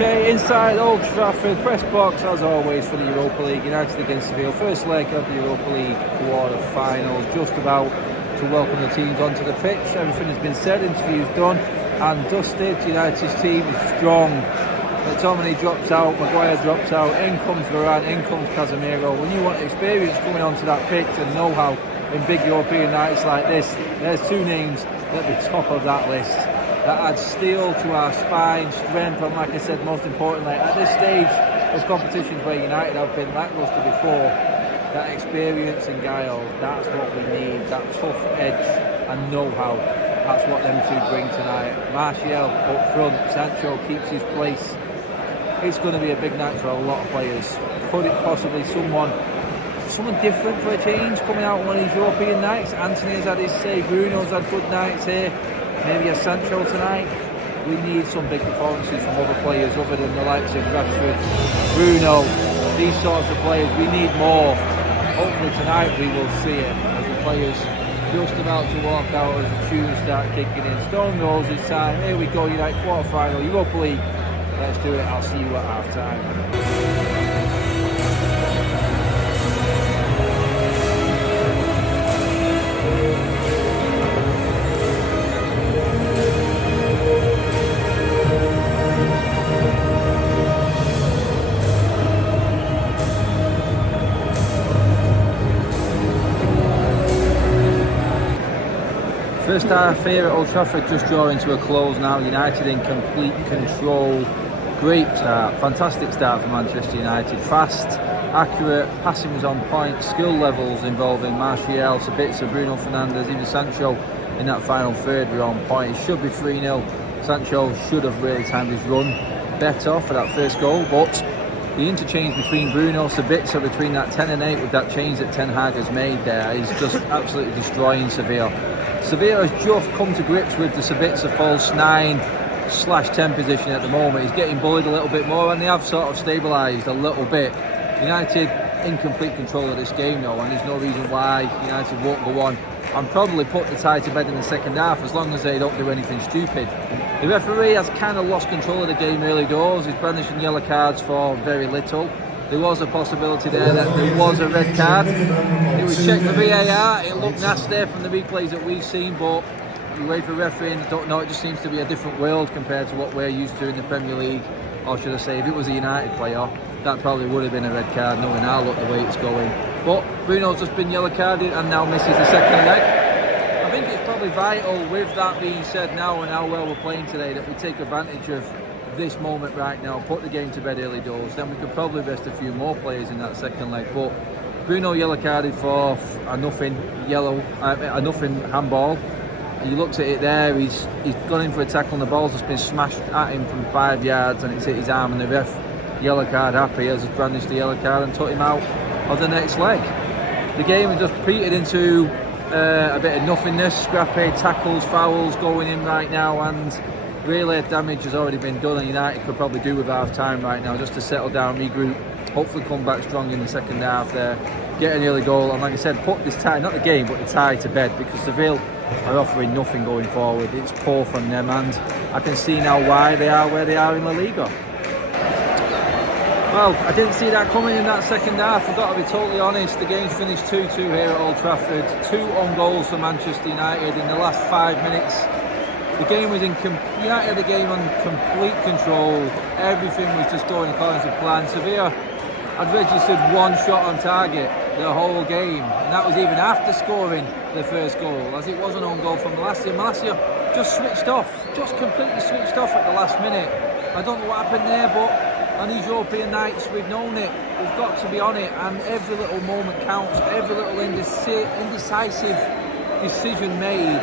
Okay, inside Old Trafford, press box as always for the Europa League, United against Sevilla. First leg of the Europa League quarter-finals, just about to welcome the teams onto the pitch. Everything has been said, interviews done and dusted. United's team is strong. McTominay drops out, Maguire drops out, in comes Varane, in comes Casemiro. When you want experience coming onto that pitch and know-how in big European nights like this, there's two names at the top of that list that add steel to our spine, strength, and like I said, most importantly, at this stage of competitions where United have been lacklustre before, that experience and guile, that's what we need, that tough edge and know-how, that's what them two bring tonight. Martial up front, Sancho keeps his place. It's going to be a big night for a lot of players. Could it possibly someone different for a change coming out on one of these European nights? Anthony has had his say, Bruno's had good nights here. Maybe a Sancho tonight. We need some big performances from other players other than the likes of Rashford, Bruno, these sorts of players. We need more. Hopefully tonight we will see it as the players just about to walk out as the tunes start kicking in. Stone Roses time. Here we go, United quarter-final, Europa League. Let's do it. I'll see you at half-time. First half here at Old Trafford just drawing to a close now. United in complete control. Great start, fantastic start for Manchester United. Fast, accurate, passing was on point, skill levels involving Martial, Sabitzer, Bruno Fernandes, even Sancho in that final third were on point. It should be 3-0. Sancho should have really timed his run better for that first goal, but the interchange between Bruno, Sabitzer, between that 10 and 8 with that change that Ten Hag has made there is just absolutely destroying Sevilla. Sevilla has just come to grips with the Sabitzer false 9/10 position at the moment. He's getting bullied a little bit more and they have sort of stabilised a little bit. United in complete control of this game though, and there's no reason why United won't go on and probably put the tie to bed in the second half as long as they don't do anything stupid. The referee has kind of lost control of the game early doors. He's brandishing yellow cards for very little. There was a possibility there that there was a red card. It was checked for VAR. It looked nasty from the replays that we've seen, but the UEFA refereeing, don't know, it just seems to be a different world compared to what we're used to in the Premier League. Or should I say, if it was a United player, that probably would have been a red card, knowing our look the way it's going. But Bruno's just been yellow carded and now misses the second leg. I think it's probably vital, with that being said now and how well we're playing today, that we take advantage of this moment right now, put the game to bed early doors, then we could probably rest a few more players in that second leg. But Bruno yellow carded for a nothing handball. He looks at it there, he's gone in for a tackle and the ball's just been smashed at him from 5 yards and it's hit his arm, and the ref, yellow card happy, has just brandished the yellow card and took him out of the next leg. The game has just petered into a bit of nothingness, scrappy tackles, fouls going in right now, and really damage has already been done, and United could probably do with half time right now just to settle down, regroup, hopefully come back strong in the second half there, get an early goal, and like I said, put this tie, not the game, but the tie to bed, because Seville are offering nothing going forward. It's poor from them, and I can see now why they are where they are in La Liga. Well, I didn't see that coming in that second half, I've got to be totally honest. The game's finished 2-2 here at Old Trafford. 2 own goals for Manchester United in the last 5 minutes. The game was United had the game on complete control. Everything was just going according to plan. Sevilla had registered 1 shot on target the whole game, and that was even after scoring the first goal, as it was an own goal from Malacia. Malacia just switched off, just completely switched off at the last minute. I don't know what happened there, but On these European nights, we've known it. We've got to be on it, and every little moment counts. Every little indecisive decision made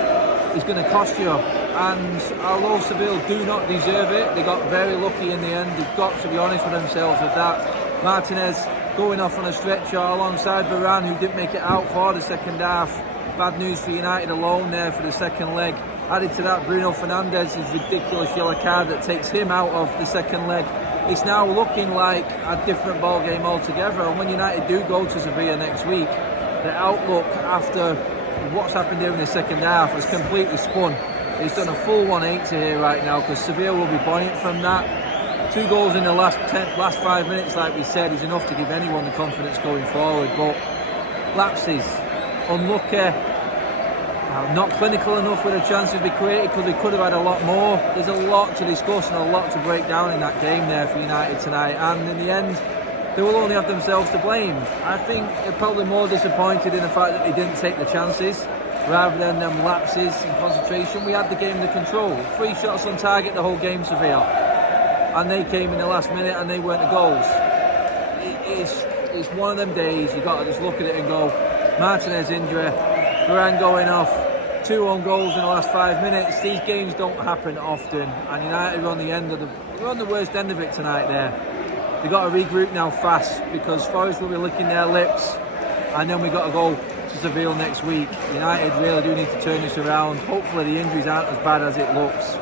is going to cost you. And although Seville do not deserve it, they got very lucky in the end. They've got to be honest with themselves with that. Martinez going off on a stretcher alongside Varane, who didn't make it out for the second half. Bad news for United alone there for the second leg. Added to that, Bruno Fernandes's ridiculous yellow card that takes him out of the second leg. It's now looking like a different ball game altogether. And when United do go to Sevilla next week, the outlook after what's happened here in the second half has completely spun. It's done a full 180 here right now, because Sevilla will be buoyant from that. 2 goals in the last 5 minutes, like we said, is enough to give anyone the confidence going forward. But lapses, unlucky, not clinical enough with the chances they created, because they could have had a lot more. There's a lot to discuss and a lot to break down in that game there for United tonight, and in the end they will only have themselves to blame. I think they're probably more disappointed in the fact that they didn't take the chances rather than them lapses in concentration. We had the game under control. 3 shots on target the whole game, Sevilla, and they came in the last minute and they weren't the goals. It's one of them days you got to just look at it and go, Martinez injury, Varane going off, 2 own goals in the last 5 minutes. These games don't happen often, and United are on the worst end of it tonight there. They've got to regroup now fast, because Forest will be licking their lips, and then we've got to go to Seville next week. United really do need to turn this around. Hopefully the injuries aren't as bad as it looks.